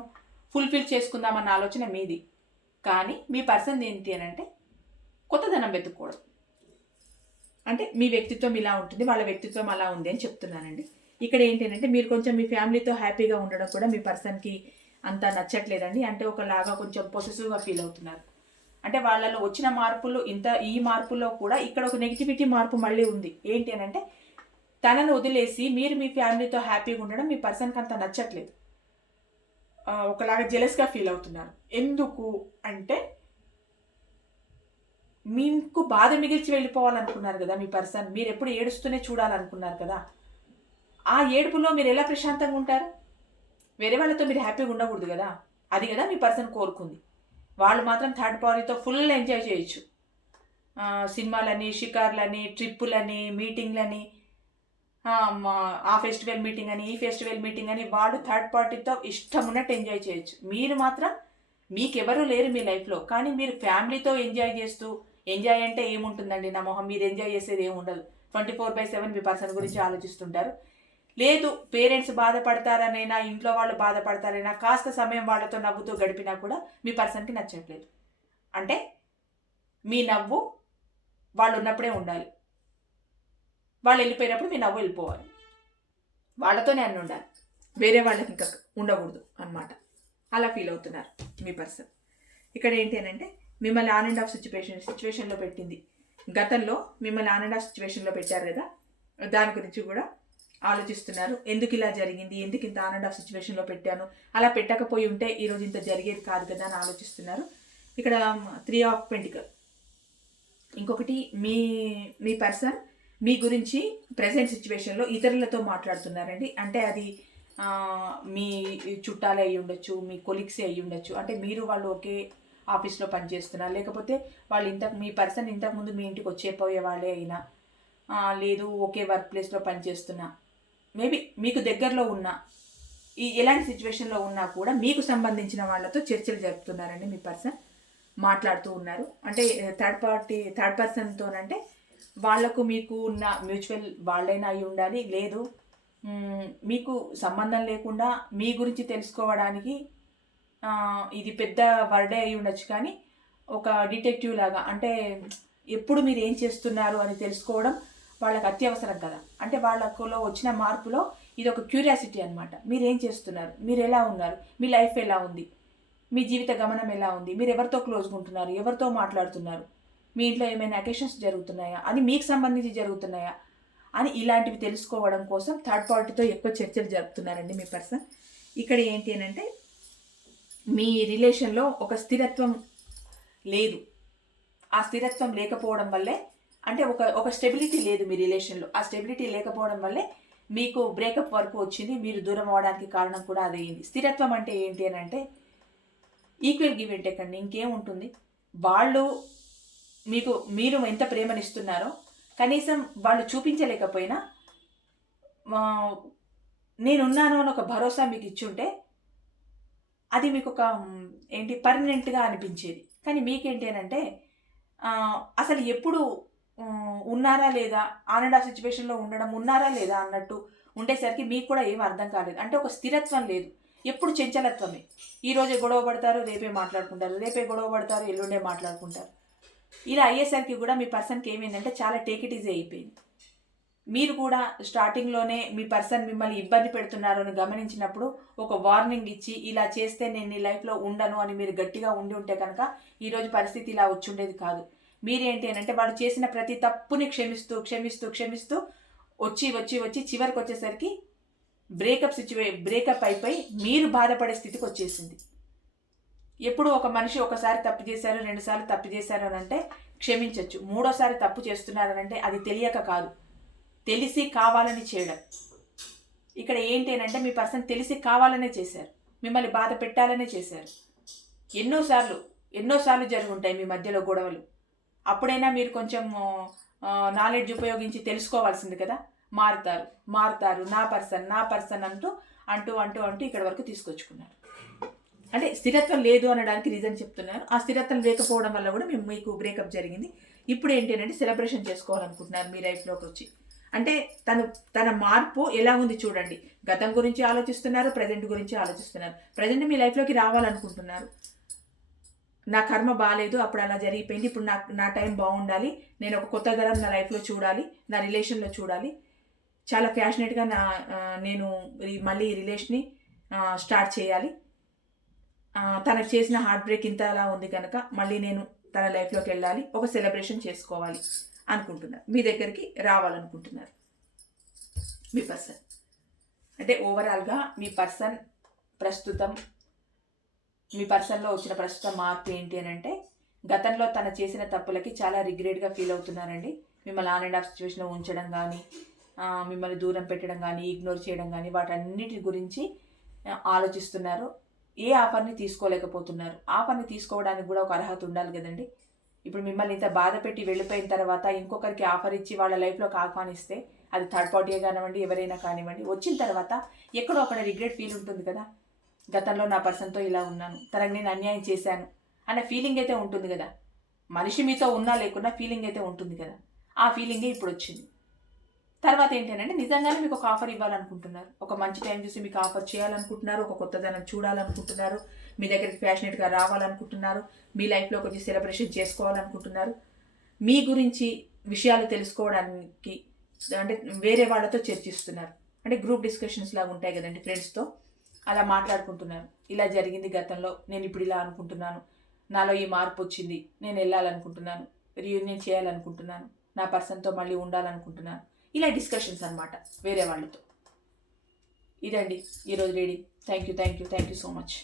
ఫుల్ఫిల్ చేసుకుందామన్న ఆలోచన మీది. కానీ మీ పర్సన్ ఏంటి అని అంటే కొత్తదనం వెతుక్కోవడం. అంటే మీ వ్యక్తిత్వం ఇలా ఉంటుంది, వాళ్ళ వ్యక్తిత్వం అలా ఉంది అని చెప్తున్నానండి. ఇక్కడ ఏంటి అంటే మీరు కొంచెం మీ ఫ్యామిలీతో హ్యాపీగా ఉండడం కూడా మీ పర్సన్కి అంత నచ్చట్లేదండి. అంటే ఒకలాగా కొంచెం పొసెసివ్గా ఫీల్ అవుతున్నారు. అంటే వాళ్ళలో వచ్చిన మార్పులు ఈ మార్పులో కూడా ఇక్కడ ఒక నెగిటివిటీ మార్పు మళ్ళీ ఉంది. ఏంటి అని అంటే తనను వదిలేసి మీరు మీ ఫ్యామిలీతో హ్యాపీగా ఉండడం మీ పర్సన్కి అంత నచ్చట్లేదు. ఒకలాగా జెలస్గా ఫీల్ అవుతున్నారు. ఎందుకు అంటే మీకు బాధ మిగిల్చి వెళ్ళిపోవాలనుకున్నారు కదా మీ పర్సన్. మీరు ఎప్పుడు ఏడుస్తూనే చూడాలనుకున్నారు కదా. ఆ ఏడుపులో మీరు ఎలా ప్రశాంతంగా ఉంటారు? వేరే వాళ్ళతో మీరు హ్యాపీగా ఉండకూడదు కదా. అది కదా మీ పర్సన్ కోరుకుంది. వాళ్ళు మాత్రం థర్డ్ పార్టీతో ఫుల్ ఎంజాయ్ చేయొచ్చు. సినిమాలని, షికార్లని, ట్రిప్పులని, మీటింగ్లని, ఆ ఫెస్టివల్ మీటింగ్ అని, ఈ ఫెస్టివల్ మీటింగ్ అని వాళ్ళు థర్డ్ పార్టీతో ఇష్టం ఉన్నట్టు ఎంజాయ్ చేయొచ్చు. మీరు మాత్రం మీకెవరూ లేరు మీ లైఫ్లో, కానీ మీరు ఫ్యామిలీతో ఎంజాయ్ చేస్తూ, ఎంజాయ్ అంటే ఏముంటుందండి నా మొహం, మీరు ఎంజాయ్ చేసేది ఏముండదు. 24/7 మీ పర్సన్ గురించి ఆలోచిస్తుంటారు. లేదు పేరెంట్స్ బాధపడతారనైనా, ఇంట్లో వాళ్ళు బాధపడతారైనా కాస్త సమయం వాళ్ళతో నవ్వుతూ గడిపినా కూడా మీ పర్సన్కి నచ్చట్లేదు. అంటే మీ నవ్వు వాళ్ళు ఉన్నప్పుడే ఉండాలి, వాళ్ళు వెళ్ళిపోయినప్పుడు మీ నవ్వు వెళ్ళిపోవాలి. వాళ్ళతోనే అన్నీ ఉండాలి, వేరే వాళ్ళకి ఇంకా ఉండకూడదు అన్నమాట. అలా ఫీల్ అవుతున్నారు మీ పర్సన్. ఇక్కడ ఏంటి అని అంటే మిమ్మల్ని ఆన్ అండ్ ఆఫ్ సిచ్యువేషన్లో పెట్టింది. గతంలో మిమ్మల్ని ఆన్ అండ్ ఆఫ్ సిచ్యువేషన్లో పెట్టారు కదా, దాని గురించి కూడా ఆలోచిస్తున్నారు. ఎందుకు ఇలా జరిగింది, ఎందుకు ఇంత ఆన్ అండ్ ఆఫ్ సిచ్యువేషన్లో పెట్టాను, అలా పెట్టకపోయి ఉంటే ఈరోజు ఇంత జరిగేది కాదు కదా అని ఆలోచిస్తున్నారు. ఇక్కడ 3 ఆఫ్ పెంటికల్ ఇంకొకటి మీ మీ పర్సన్ మీ గురించి ప్రజెంట్ సిచ్యువేషన్లో ఇతరులతో మాట్లాడుతున్నారండి. అంటే అది మీ చుట్టాలే అయ్యి ఉండొచ్చు, మీ కొలీగ్సే అయ్యి ఉండొచ్చు. అంటే మీరు వాళ్ళు ఒకే ఆఫీస్లో పనిచేస్తున్నారు, లేకపోతే వాళ్ళు మీ పర్సన్ ఇంతకుముందు మీ ఇంటికి వచ్చేపోయే వాళ్ళే అయినా, లేదు ఒకే వర్క్ ప్లేస్లో పనిచేస్తున్నా, మేబీ మీకు దగ్గరలో ఉన్న ఎలాంటి సిచ్యువేషన్లో ఉన్నా కూడా మీకు సంబంధించిన వాళ్ళతో చర్చలు జరుపుతున్నారండి. మీ పర్సన్ మాట్లాడుతూ ఉన్నారు. అంటే థర్డ్ పర్సన్తోనంటే వాళ్లకు మీకు ఉన్న మ్యూచువల్ వాళ్ళైనా అయి ఉండాలి, లేదు మీకు సంబంధం లేకుండా మీ గురించి తెలుసుకోవడానికి ఇది పెద్ద వర్డే అయి ఉండొచ్చు, కానీ ఒక డిటెక్టివ్ లాగా, అంటే ఎప్పుడు మీరు ఏం చేస్తున్నారు అని తెలుసుకోవడం వాళ్ళకి అత్యవసరం కదా. అంటే వాళ్ళకులో వచ్చిన మార్పులో ఇది ఒక క్యూరియాసిటీ అనమాట. మీరు ఏం చేస్తున్నారు, మీరు ఎలా ఉన్నారు, మీ లైఫ్ ఎలా ఉంది, మీ జీవిత గమనం ఎలా ఉంది, మీరు ఎవరితో క్లోజ్గా ఉంటున్నారు, ఎవరితో మాట్లాడుతున్నారు, మీ ఇంట్లో ఏమైనా అకేషన్స్ జరుగుతున్నాయా, అది మీకు సంబంధించి జరుగుతున్నాయా అని ఇలాంటివి తెలుసుకోవడం కోసం థర్డ్ పార్టీతో ఎక్కువ చర్చలు జరుపుతున్నారండి మీ పర్సన్. ఇక్కడ ఏంటి అని అంటే మీ రిలేషన్లో ఒక స్థిరత్వం లేదు. ఆ స్థిరత్వం లేకపోవడం వల్లే, అంటే ఒక స్టెబిలిటీ లేదు మీ రిలేషన్లో. ఆ స్టెబిలిటీ లేకపోవడం వల్లే మీకు బ్రేకప్ వరకు వచ్చింది. మీరు దూరం అవడానికి కారణం కూడా అదేంది. స్థిరత్వం అంటే ఏంటి అని అంటే ఈక్వల్ గివ్ అండ్ టేక్ అండి, ఇంకేముంటుంది. వాళ్ళు మీరు ఎంత ప్రేమనిస్తున్నారో కనీసం వాళ్ళు చూపించలేకపోయినా నేనున్నాను అని ఒక భరోసా మీకు ఇచ్చుంటే అది మీకు ఒక పర్మనెంట్గా అనిపించేది. కానీ మీకేంటి అని అంటే అసలు ఎప్పుడు ఉన్నారా లేదా, ఆన్ అండ్ ఆఫ్ సిచ్యువేషన్లో ఉన్నారా లేదా అన్నట్టు ఉండేసరికి మీకు కూడా ఏం అర్థం కాలేదు. అంటే ఒక స్థిరత్వం లేదు, ఎప్పుడు చంచలత్వమే. ఈరోజే గొడవ పడతారు, రేపే మాట్లాడుకుంటారు, రేపే గొడవ పడతారు, ఎల్లుండే మాట్లాడుకుంటారు. ఇలా అయ్యేసరికి కూడా మీ పర్సన్కి ఏమైందంటే చాలా టేక్ ఇట్ ఈజీ అయిపోయింది. మీరు కూడా స్టార్టింగ్లోనే మీ పర్సన్ మిమ్మల్ని ఇబ్బంది పెడుతున్నారు అని గమనించినప్పుడు ఒక వార్నింగ్ ఇచ్చి, ఇలా చేస్తే నేను నీ లైఫ్లో ఉండను అని మీరు గట్టిగా ఉండి ఉంటే కనుక ఈరోజు పరిస్థితి ఇలా వచ్చుండేది కాదు. మీరేంటి అని అంటే వాడు చేసిన ప్రతి తప్పుని క్షమిస్తూ క్షమిస్తూ క్షమిస్తూ వచ్చి వచ్చి వచ్చి చివరికి వచ్చేసరికి బ్రేకప్ అయిపోయి మీరు బాధపడే స్థితికి వచ్చేసింది. ఎప్పుడు ఒక మనిషి ఒకసారి తప్పు చేశారు, 2 సార్లు తప్పు చేశారు అని అంటే క్షమించవచ్చు. 3వసారి తప్పు చేస్తున్నారనంటే అది తెలియక కాదు, తెలిసి కావాలని చేయడం. ఇక్కడ ఏంటి అని అంటే మీ పర్సన్ తెలిసి కావాలనే చేశారు, మిమ్మల్ని బాధ పెట్టాలనే చేశారు. ఎన్నోసార్లు జరుగుంటాయి మీ మధ్యలో గొడవలు. అప్పుడైనా మీరు కొంచెం నాలెడ్జ్ ఉపయోగించి తెలుసుకోవాల్సింది కదా. మారుతారు నా పర్సన్ అంటూ ఇక్కడ వరకు తీసుకొచ్చుకున్నారు. అంటే స్థిరత్వం లేదు అనడానికి రీజన్ చెప్తున్నారు. ఆ స్థిరత్వం లేకపోవడం వల్ల కూడా మీకు బ్రేకప్ జరిగింది. ఇప్పుడు ఏంటి అంటే సెలబ్రేషన్ చేసుకోవాలనుకుంటున్నారు మీ లైఫ్లోకి వచ్చి. అంటే తన మార్పు ఎలా ఉంది చూడండి. గతం గురించి ఆలోచిస్తున్నారు, ప్రజెంట్ గురించి ఆలోచిస్తున్నారు. ప్రజెంట్ మీ లైఫ్లోకి రావాలనుకుంటున్నారు. నా కర్మ బాగాలేదు, అప్పుడు అలా జరిగిపోయింది, ఇప్పుడు నా టైం బాగుండాలి, నేను ఒక కొత్త తరం నా లైఫ్లో చూడాలి, నా రిలేషన్లో చూడాలి, చాలా ప్యాషనెట్గా నేను మళ్ళీ ఈ రిలేషన్ని స్టార్ట్ చేయాలి, తనకు చేసిన హార్ట్ బ్రేక్ ఇంతలా ఉంది కనుక మళ్ళీ నేను తన లైఫ్లోకి వెళ్ళాలి, ఒక సెలబ్రేషన్ చేసుకోవాలి అనుకుంటున్నారు. మీ దగ్గరికి రావాలనుకుంటున్నారు మీ పర్సన్. అంటే ఓవరాల్గా మీ పర్సన్లో వచ్చిన ప్రస్తుత మార్పు ఏంటి అని అంటే గతంలో తను చేసిన తప్పులకి చాలా రిగ్రెట్గా ఫీల్ అవుతున్నారండి. మిమ్మల్ని ఆన్ అండ్ ఆఫ్ సిచ్యువేషన్లో ఉంచడం కానీ, మిమ్మల్ని దూరం పెట్టడం కానీ, ఇగ్నోర్ చేయడం కానీ, వాటన్నిటి గురించి ఆలోచిస్తున్నారు. ఏ ఆఫర్ని తీసుకోలేకపోతున్నారు. ఆఫర్ని తీసుకోవడానికి కూడా ఒక అర్హత ఉండాలి కదండి. ఇప్పుడు మిమ్మల్ని ఇంత బాధ పెట్టి వెళ్ళిపోయిన తర్వాత ఇంకొకరికి ఆఫర్ ఇచ్చి వాళ్ళ లైఫ్లోకి ఆహ్వానిస్తే, అది థర్డ్ పార్టీ కానివ్వండి, ఎవరైనా కానివ్వండి, వచ్చిన తర్వాత ఎక్కడో అక్కడ రిగ్రెట్ ఫీల్ ఉంటుంది కదా. గతంలో నా పర్సన్తో ఇలా ఉన్నాను, తనకు నేను అన్యాయం చేశాను అన్న ఫీలింగ్ అయితే ఉంటుంది కదా. మనిషి మీతో ఉన్నా లేకున్నా ఫీలింగ్ అయితే ఉంటుంది కదా. ఆ ఫీలింగే ఇప్పుడు వచ్చింది. తర్వాత ఏంటంటే నిజంగానే మీకు ఒక ఆఫర్ ఇవ్వాలనుకుంటున్నారు, ఒక మంచి టైం చూసి మీకు ఆఫర్ చేయాలనుకుంటున్నారు, ఒక కొత్తదనం చూడాలనుకుంటున్నారు, మీ దగ్గరికి ప్యాషనెట్గా రావాలనుకుంటున్నారు, మీ లైఫ్లోకి వచ్చి సెలబ్రేషన్ చేసుకోవాలనుకుంటున్నారు, మీ గురించి విషయాలు తెలుసుకోవడానికి అంటే వేరే వాళ్ళతో చర్చిస్తున్నారు. అంటే గ్రూప్ డిస్కషన్స్ లాగా ఉంటాయి కదండి, ఫ్రెండ్స్తో అలా మాట్లాడుకుంటున్నారు. ఇలా జరిగింది గతంలో, నేను ఇప్పుడు ఇలా అనుకుంటున్నాను, నాలో ఈ మార్పు వచ్చింది, నేను వెళ్ళాలనుకుంటున్నాను, రీయూనియన్ చేయాలనుకుంటున్నాను, నా పర్సన్తో మళ్ళీ ఉండాలనుకుంటున్నాను, ఇలా డిస్కషన్స్ అనమాట వేరే వాళ్ళతో. ఇదండి ఈరోజు reading. Thank you so much.